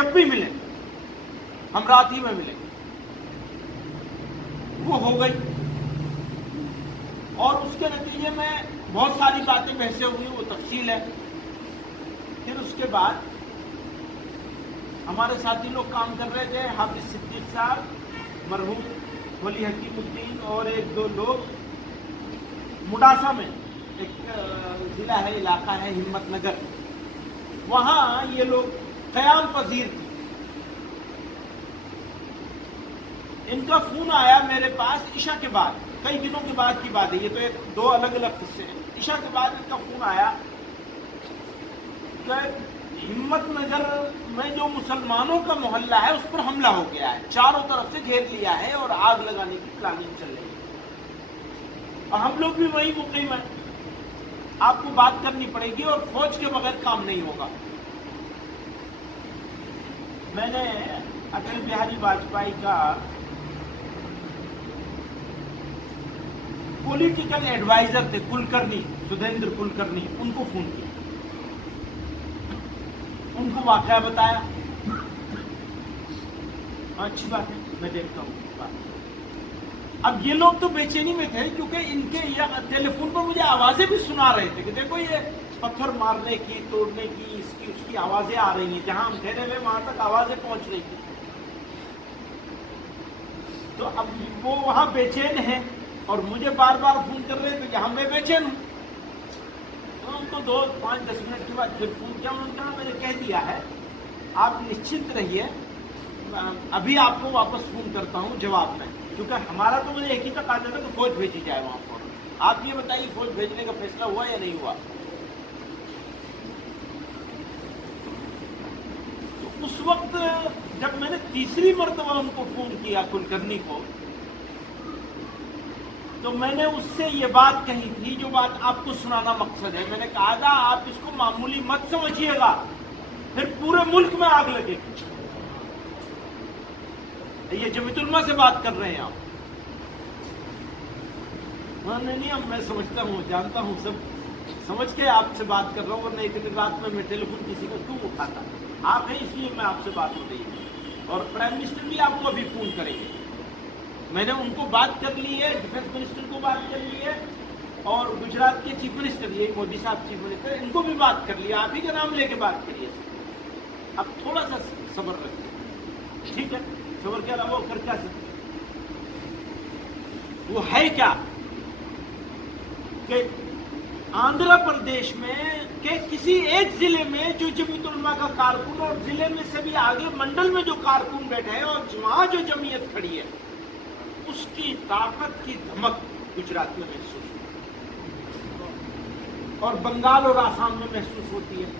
جب بھی ملیں ہم رات ہی میں ملیں گے. وہ ہو گئی اور اس کے نتیجے میں بہت ساری باتیں بحثیں ہوئی، وہ تفصیل ہے. پھر اس کے بعد ہمارے ساتھی لوگ کام کر رہے تھے، حافظ صدیق صاحب، مرحوم ولی حکیم الدین، اور ایک دو لوگ مڈاسا میں ایک ضلع ہے، علاقہ ہے ہمت نگر، وہاں یہ لوگ قیام پذیر تھے. ان کا فون آیا میرے پاس عشاء کے بعد، کئی دنوں کے بعد کی بات ہے، یہ تو ایک دو الگ الگ قصے ہیں. عشاء کے بعد ان کا فون آیا کہ ہمت نگر میں جو مسلمانوں کا محلہ ہے اس پر حملہ ہو گیا ہے، چاروں طرف سے گھیر لیا ہے اور آگ لگانے کی پلاننگ چل رہی ہے، اور ہم لوگ بھی وہی مقیم ہیں، آپ کو بات کرنی پڑے گی اور فوج کے بغیر کام نہیں ہوگا. میں نے اٹل بہاری واجپئی کا پولیٹیکل ایڈوائزر تھے کلکرنی، سدھیندر کلکرنی، ان کو فون کیا، ان کو واقعہ بتایا. اچھی بات ہے، میں دیکھتا ہوں. اب یہ لوگ تو بے چینی میں تھے کیونکہ ان کے ٹیلی فون پر مجھے آوازیں بھی سنا رہے تھے کہ دیکھو یہ پتھر مارنے کی، توڑنے کی، اس کی آوازیں آ رہی ہیں، جہاں ہم ٹھہرے ہوئے وہاں تک آوازیں پہنچ رہی تھی. تو اب وہ وہاں بے چین ہیں اور مجھے بار بار فون کر رہے ہیں، تو یہاں میں بے چین ہوں. تو ان کو 2-5-10 منٹ کے بعد پھر فون کیا، انہوں نے کہا میں نے کہہ دیا ہے، آپ نشچنت رہیے، ابھی آپ کو واپس فون کرتا ہوں جواب میں، کیونکہ ہمارا تو مجھے ایک ہی تقاضا تھا کہ فوج بھیجی جائے وہاں پر. آپ یہ بتائیے فوج بھیجنے کا فیصلہ ہوا یا نہیں ہوا؟ تو اس وقت جب میں نے تیسری مرتبہ ان کو فون کیا کلکرنی کو، تو میں نے اس سے یہ بات کہی تھی جو بات آپ کو سنانا مقصد ہے. میں نے کہا تھا آپ اس کو معمولی مت سمجھیے گا، پھر پورے ملک میں آگ لگے گی. یہ جمیعت علماء سے بات کر رہے ہیں آپ. نہیں، اب میں سمجھتا ہوں، جانتا ہوں، سب سمجھ کے آپ سے بات کر رہا ہوں، ورنہ اتنی رات میں ٹیلی فون کسی کو کیوں اٹھاتا؟ آپ ہیں اس لیے میں آپ سے بات ہو رہی ہے. اور پرائم منسٹر بھی آپ کو ابھی فون کریں گے. میں نے ان کو بات کر لی ہے، ڈیفنس منسٹر کو بات کر لی ہے، اور گجرات کے چیف منسٹر، یہی مودی صاحب چیف منسٹر، ان کو بھی بات کر لیا. آپ ہی کا نام لے کے بات کریے. اب تھوڑا سا صبر رکھیں، ٹھیک ہے؟ صبر کے علاوہ کر کیا سکتے؟ وہ ہے کیا کہ آندھرا پردیش میں کہ کسی ایک ضلع میں جو جمیعت علماء کا کارکن، اور ضلع میں سے بھی آگے منڈل میں جو کارکن بیٹھے ہیں، اور وہاں جو جمعیت کھڑی ہے، اس کی طاقت کی دھمک گجرات میں محسوس ہوتی ہے اور بنگال اور آسام میں محسوس ہوتی ہے.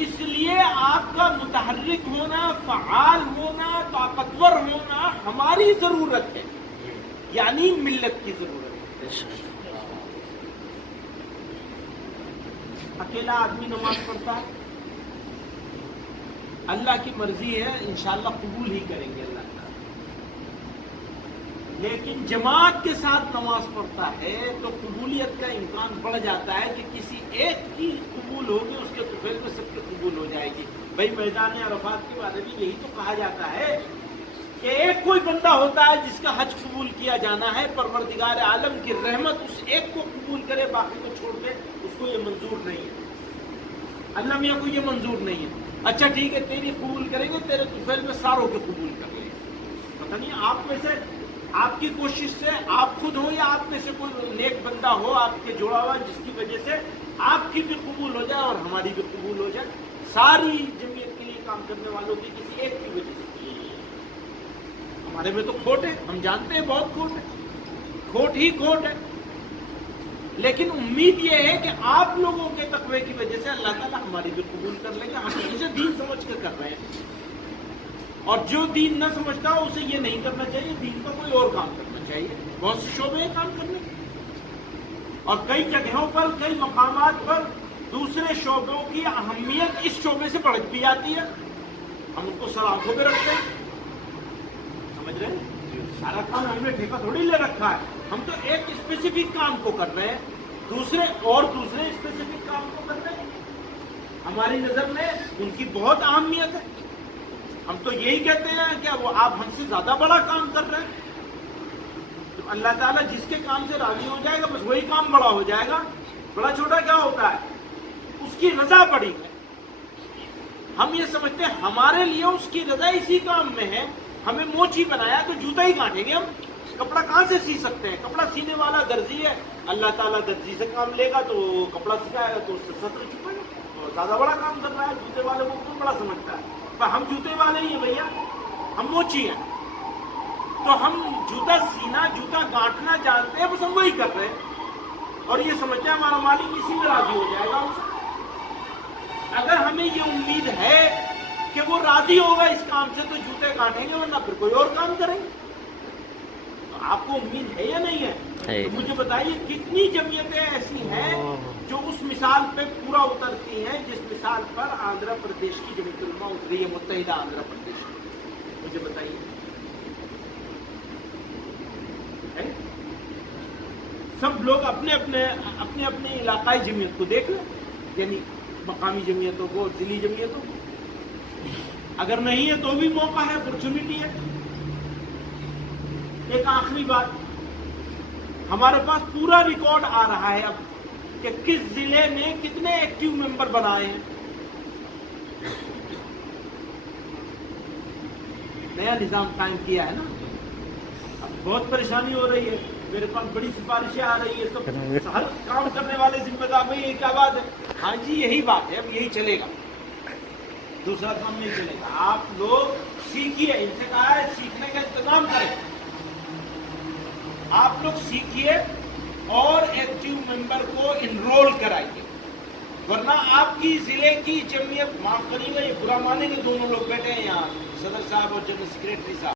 اس لیے آپ کا متحرک ہونا، فعال ہونا، طاقتور ہونا ہماری ضرورت ہے، یعنی ملت کی ضرورت ہے. اکیلا آدمی نماز پڑھتا ہے، اللہ کی مرضی ہے، انشاءاللہ قبول ہی کریں گے اللہ تعالیٰ. لیکن جماعت کے ساتھ نماز پڑھتا ہے تو قبولیت کا امکان بڑھ جاتا ہے کہ کسی ایک کی قبول ہوگی، اس کے طفیل میں سب کی قبول ہو جائے گی. بھائی میدان عرفات کے بارے میں یہی تو کہا جاتا ہے کہ ایک کوئی بندہ ہوتا ہے جس کا حج قبول کیا جانا ہے، پروردگار عالم کی رحمت اس ایک کو قبول کرے، باقی کو چھوڑ دے، اس کو یہ منظور نہیں ہے. اللہ میاں کو یہ منظور نہیں ہے. اچھا ٹھیک ہے، تیری قبول کریں گے، تیرے طفیل میں ساروں کے قبول کر لیں گے. پتہ نہیں آپ میں سے، آپ کی کوشش سے، آپ خود ہو یا آپ میں سے کوئی نیک بندہ ہو آپ کے جوڑا ہوا، جس کی وجہ سے آپ کی بھی قبول ہو جائے اور ہماری بھی قبول ہو جائے. ساری جمعیت کے لیے کام کرنے والوں کی کسی ایک کی وجہ سے ہمارے میں تو کھوٹ ہے، ہم جانتے ہیں بہت کھوٹ ہے، کھوٹ ہی کھوٹ ہے. لیکن امید یہ ہے کہ آپ لوگوں کے تقوی کی وجہ سے اللہ تعالیٰ ہماری بھی قبول کر لیں گے. ہم اسے دین سمجھ کر کر رہے ہیں، اور جو دین نہ سمجھتا ہو اسے یہ نہیں کرنا چاہیے، دین کا کوئی اور کام کرنا چاہیے. بہت سے شعبے ہیں کام کرنے کے، اور کئی جگہوں پر، کئی مقامات پر دوسرے شعبوں کی اہمیت اس شعبے سے بڑھ بھی جاتی ہے. ہم ان کو سر آنکھوں پہ رکھتے ہیں، سمجھ رہے ہیں؟ سارا کام ہم نے ٹھیکہ تھوڑی لے رکھا ہے. ہم تو ایک اسپیسیفک کام کو کر رہے ہیں، دوسرے اسپیسیفک کام کو کر رہے ہیں. ہماری نظر میں ان کی بہت اہمیت ہے. ہم تو یہی کہتے ہیں کہ وہ آپ ہم سے زیادہ بڑا کام کر رہے ہیں. تو اللہ تعالیٰ جس کے کام سے راضی ہو جائے گا بس وہی کام بڑا ہو جائے گا. بڑا چھوٹا کیا ہوتا ہے؟ اس کی رضا بڑی ہے. ہم یہ سمجھتے ہیں ہمارے لیے اس کی رضا اسی کام میں ہے. ہمیں موچی بنایا تو جوتا ہی کاٹیں گے ہم. کپڑا کہاں سے سی سکتے ہیں؟ کپڑا سینے والا درزی ہے. اللہ تعالیٰ درزی سے کام لے گا تو کپڑا سکھائے گا تو اس سے سطر چھپے گا. تو زیادہ بڑا کام کر رہا ہے. جوتے والے کو کون بڑا سمجھتا ہے؟ پر ہم جوتے والے ہی ہیں بھیا, ہم موچی ہیں. تو ہم جوتا سینا جوتا گانٹنا جانتے ہیں, بس ہم وہی کر رہے ہیں اور یہ سمجھتے ہیں ہمارا مالک اسی میں راضی ہو جائے گا ہم سے. اگر ہمیں یہ امید ہے کہ وہ راضی ہوگا اس کام سے تو جوتے کاٹیں گے, ورنہ پھر کوئی اور کام کریں گے. تو آپ کو امید ہے یا نہیں ہے؟ تو مجھے بتائیے کتنی جمعیتیں ایسی ہیں جو اس مثال پہ پورا اترتی ہیں جس مثال پر آندھرا پردیش کی جمعیت علماء اتری ہے, متحدہ آندھرا پردیش. مجھے بتائیے سب لوگ اپنے اپنے علاقائی جمعیت کو دیکھ لیں, یعنی مقامی جمعیتوں کو, ضلعی جمعیتوں کو. اگر نہیں ہے تو بھی موقع ہے, اپرچونٹی ہے. ایک آخری بات, ہمارے پاس پورا ریکارڈ آ رہا ہے اب کہ کس ضلع نے کتنے ایکٹیو ممبر بنائے ہیں. نیا نظام قائم کیا ہے نا, اب بہت پریشانی ہو رہی ہے. میرے پاس بڑی سفارشیں آ رہی ہے, تو ہر کام کرنے والے ذمہ دار بھائی یہ کیا بات ہے؟ ہاں جی یہی بات ہے, اب یہی چلے گا, دوسرا کام نہیں چلے گا. آپ لوگ سیکھیے, ان سے کہا ہے سیکھنے کا انتظام کریں. آپ لوگ سیکھیے اور ایکٹیو ممبر کو انرول کرائیے, ورنہ آپ کی ضلع کی جمعیت, معاف کریے گا یہ برا مانیں گے دونوں لوگ بیٹھے ہیں یہاں, صدر صاحب اور جنرل سیکریٹری صاحب,